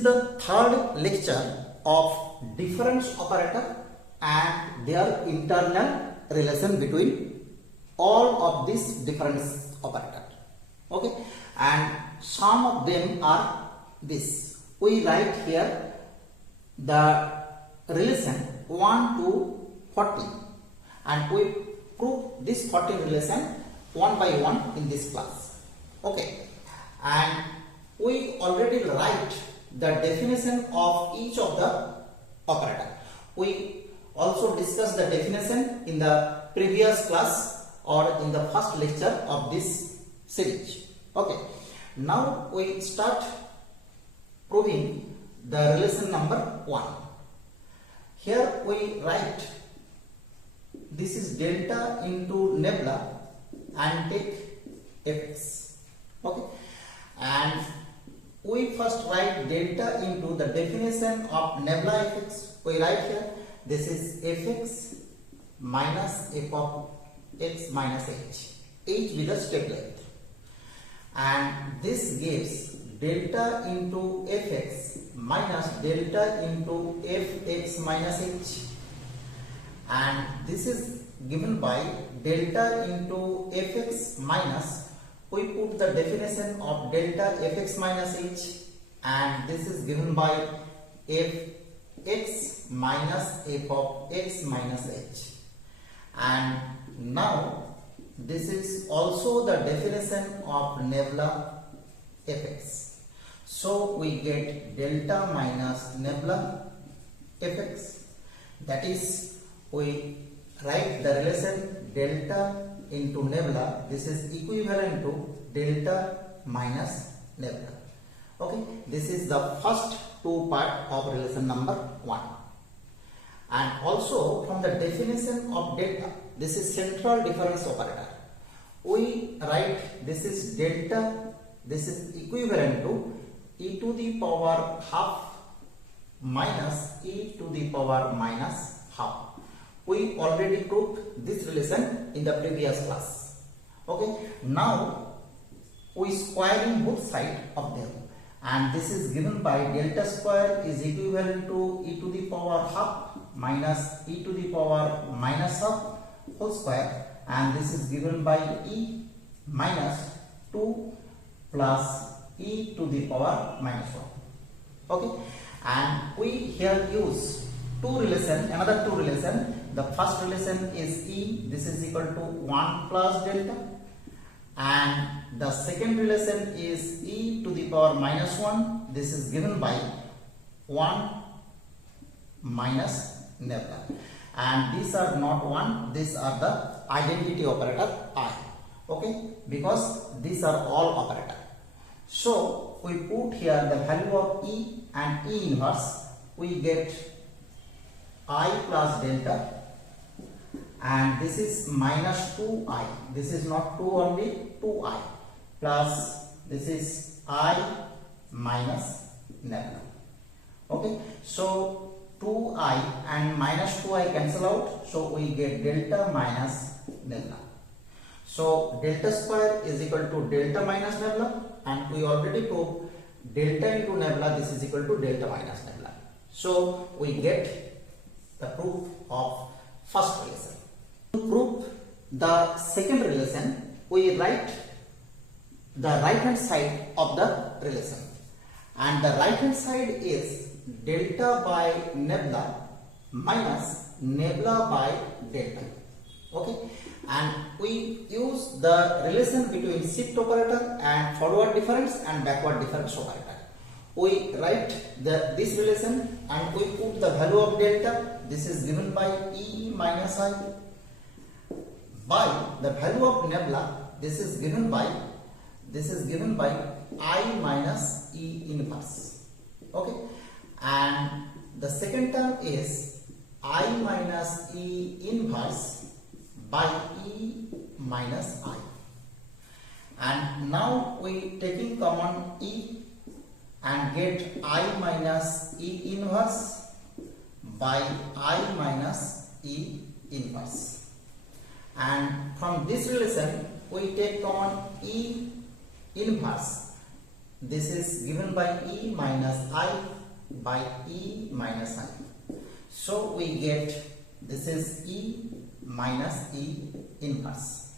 is the third lecture of difference operator and their internal relation between all of these difference operator. Okay, and some of them are this. We write here the relation 1 to 40 and we prove this 40 relation one by one in this class. Okay, and we already write the definition of each of the operator. We also discussed the definition in the previous class or in the first lecture of this series. Okay, now we start proving the relation number 1. Here we write this is delta into nebula and take fx. Okay, and we first write delta into the definition of nebula fx. We write here this is fx minus f of x minus h with a step length, and this gives delta into fx minus delta into fx minus h, and this is given by delta into fx minus, we put the definition of delta fx minus h, and this is given by fx minus f of x minus h, and now this is also the definition of nebula fx. So we get delta minus nebula fx, that is we write the relation delta into nebula, this is equivalent to delta minus nebula. Okay, this is the first two part of relation number 1. And also from the definition of delta, this is central difference operator, we write this is delta, this is equivalent to e to the power half minus e to the power minus half. We already proved this relation in the previous class. Okay, now we squaring both sides of them, and this is given by delta square is equivalent to e to the power half minus e to the power minus half whole square, and this is given by e minus 2 plus e to the power minus 1. Okay, and we here use another two relation. The first relation is e, this is equal to 1 plus delta, and the second relation is e to the power minus 1, this is given by 1 minus nebula, and these are not 1, these are the identity operator I. Okay, because these are all operator. So we put here the value of e and e inverse, we get I plus delta, and this is minus 2i, this is not 2 only, 2i plus this is I minus nebula. Okay, so 2i and minus 2i cancel out, so we get delta minus nebula. So delta square is equal to delta minus nebula, and we already proved delta into nebula, this is equal to delta minus nebula. So we get the proof of first relation. To prove the second relation, we write the right hand side of the relation, and the right hand side is delta by nebula minus nebula by delta. Okay, and we use the relation between shift operator and forward difference and backward difference operator. We write this relation and we put the value of delta, this is given by e minus I, by the value of nebula, this is given by I minus e inverse. Okay, and the second term is I minus e inverse by e minus I, and now we taking common e and get I minus e inverse by I minus e inverse, and from this relation we take common e inverse this is given by E minus I by E minus I. So we get this is E minus E inverse,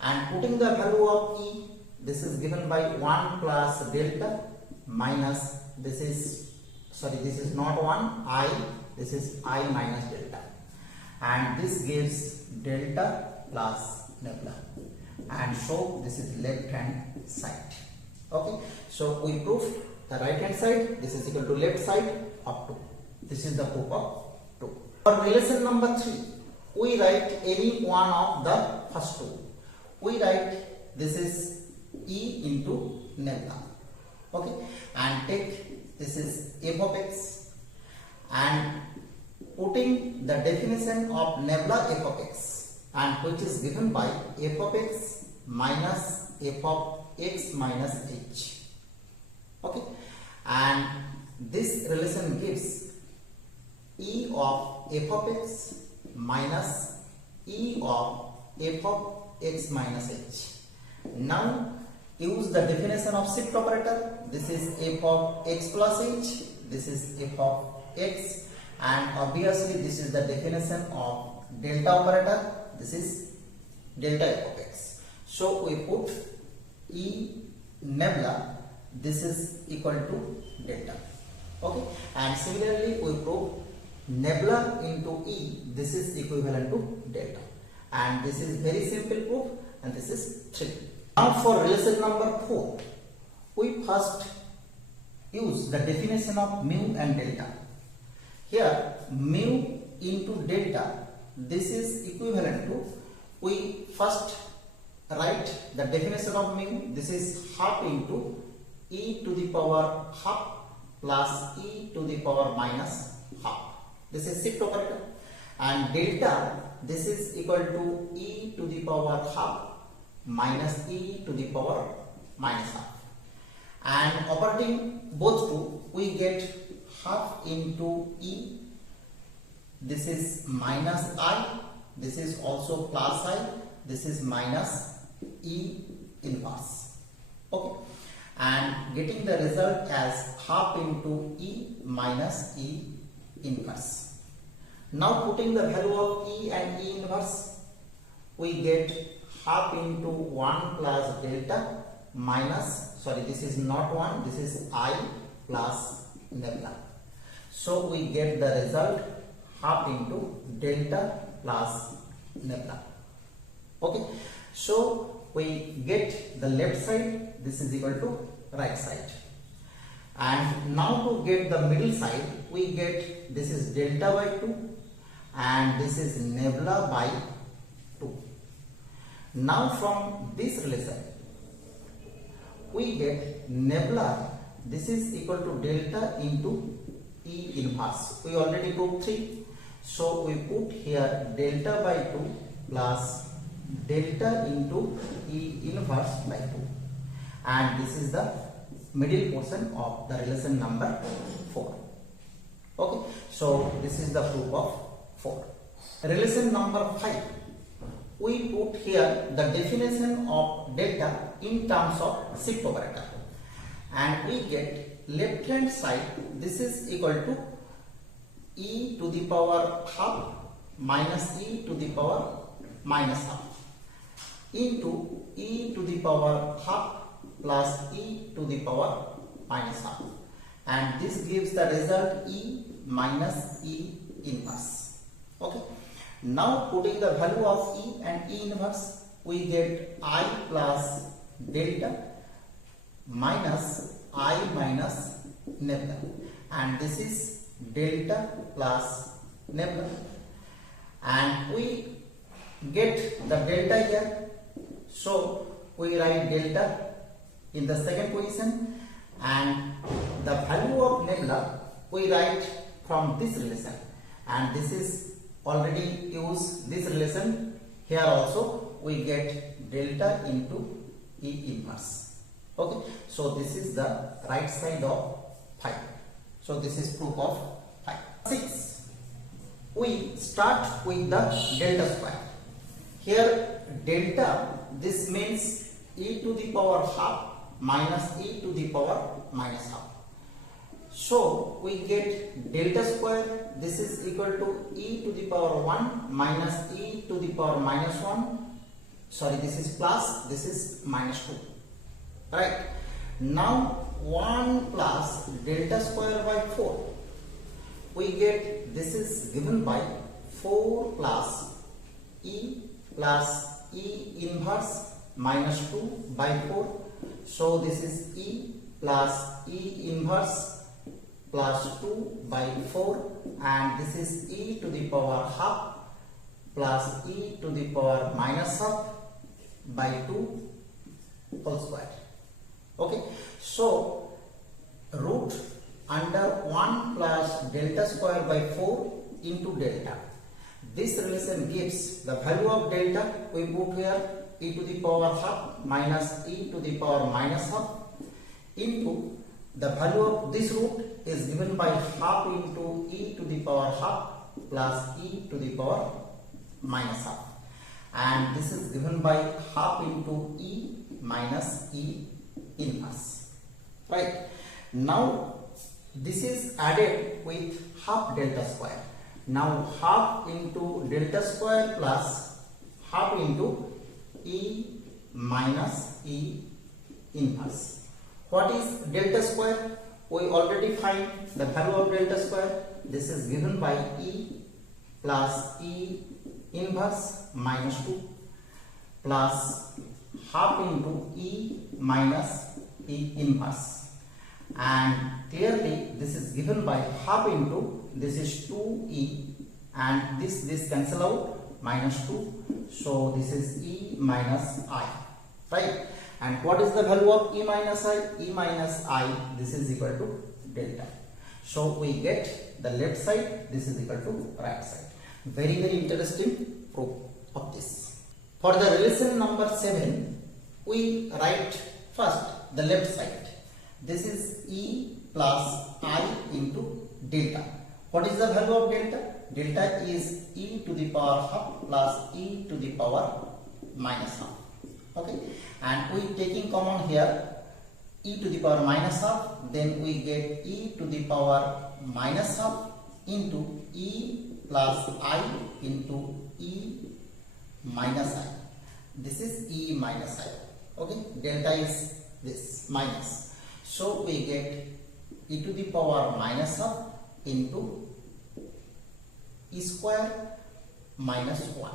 and putting the value of E, this is given by 1 plus delta minus this is not 1 I, this is I minus delta, and this gives delta plus nebula, and so this is left hand side. Okay, so we prove the right hand side, this is equal to left side of 2. This is the proof of 2. For relation number 3, we write any one of the first two. We write this is E into nebula. Okay, and take this is f of x, and putting the definition of nebula f of x, and which is given by f of x minus f of x minus h. Okay, and this relation gives E of f of x minus E of f of x minus h. Now use the definition of shift operator. This is f of x plus h, this is f of x, and obviously this is the definition of delta operator. This is delta f of x. So we put E nebula, this is equal to delta. Okay, and similarly we prove nebula into E, this is equivalent to delta, and this is very simple proof, and this is 3. Now for relation number 4, we first use the definition of mu and delta. Here mu into delta, this is equivalent to, we first write the definition of mu, this is half into e to the power half plus e to the power minus half. This is shift operator. And delta, this is equal to e to the power half minus e to the power minus half. And operating both two, we get half into e, this is minus I, this is also plus I, this is minus e inverse. Okay, and getting the result as half into e minus e inverse. Now putting the value of e and e inverse, we get half into 1 plus delta minus, this is not 1, this is I plus nebula. So we get the result half into delta plus nebula. Okay, so we get the left side, this is equal to right side. And now to get the middle side, we get this is delta by 2 and this is nebula by 2. Now from this relation, we get nebula, this is equal to delta into E inverse. We already proved 3. So we put here delta by 2 plus delta into E inverse by 2. And this is the middle portion of the relation number 4. Okay, so this is the proof of 4. Relation number 5. We put here the definition of delta in terms of shift operator, and we get left hand side, this is equal to e to the power half minus e to the power minus half into e to the power half plus e to the power minus half, and this gives the result e minus e inverse. Okay, now putting the value of e and e inverse, we get I plus delta minus I minus nebula, and this is delta plus nebula, and we get the delta here, so we write delta in the second position, and the value of nebula we write from this relation, and this is already used this relation. Here also we get delta into E inverse. Okay, so this is the right side of 5. So this is proof of 5. 6. We start with the delta square. Here delta, this means e to the power half minus e to the power minus half. So we get delta square, this is equal to e to the power 1 minus e to the power minus 1. Sorry, this is plus, this is minus 2. Right? Now 1 plus delta square by 4. We get, this is given by 4 plus e inverse minus 2 by 4. So this is e plus e inverse plus 2 by 4, and this is e to the power half plus e to the power minus half by 2 whole square. Okay, so root under 1 plus delta square by 4 into delta. This relation gives the value of delta, we put here e to the power half minus e to the power minus half into the value of this root is given by half into e to the power half plus e to the power minus half, and this is given by half into e minus e inverse. Right? Now this is added with half delta square. Now half into delta square plus half into e minus e inverse. What is delta square? We already find the value of delta square. This is given by e plus e inverse minus 2 plus half into e minus e inverse, and clearly this is given by half into, this is 2e, and this cancel out, minus 2, so this is e minus I. Right? And what is the value of e minus I? E minus I, this is equal to delta. So we get the left side, this is equal to right side. Very interesting proof of this. For the relation number 7, we write first the left side. This is e plus I into delta. What is the value of delta? Delta is e to the power half plus e to the power minus half. Okay, and we taking common here e to the power minus half, then we get e to the power minus half into e plus I into e minus I. This is e minus I. Okay, delta is this minus. So we get e to the power minus half into e square minus 1.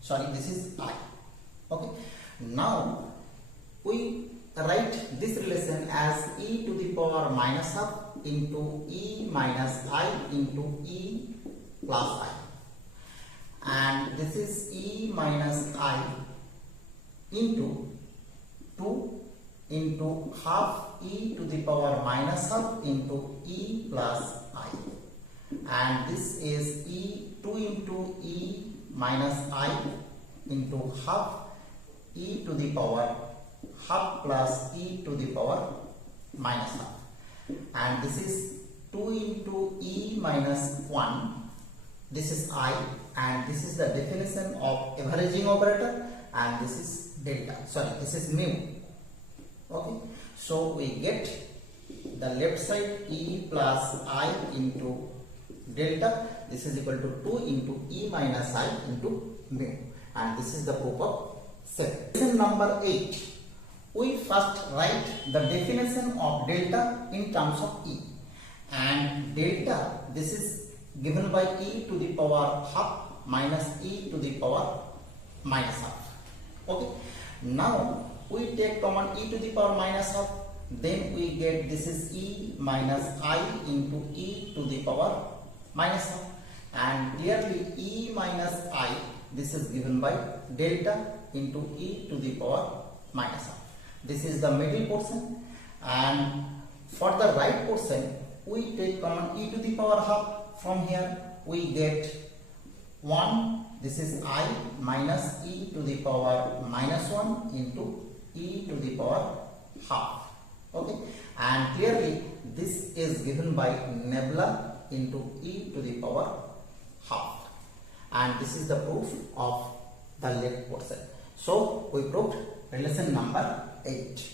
Sorry, this is I. Okay. Now we write this relation as e to the power minus half into e minus I into e plus I, and this is e minus I into 2 into half e to the power minus half into e plus I, and this is e 2 into e minus I into half e to the power half plus e to the power minus half, and this is 2 into e minus 1, this is I, and this is the definition of averaging operator, and this is delta, sorry, this is mu. Okay, so we get the left side e plus I into delta, this is equal to 2 into e minus I into mu, and this is the proof of 7. Lesson number 8. We first write the definition of delta in terms of e, and delta, this is given by e to the power half minus e to the power minus half. Okay, now we take common e to the power minus half, then we get this is e minus I into e to the power minus half, and clearly e minus I, this is given by delta into e to the power minus half. This is the middle portion, and for the right portion we take common e to the power half. From here we get 1, this is I minus e to the power minus 1 into e to the power half. Okay, and clearly this is given by nebula into e to the power half, and this is the proof of the left portion. So we proved relation number 8.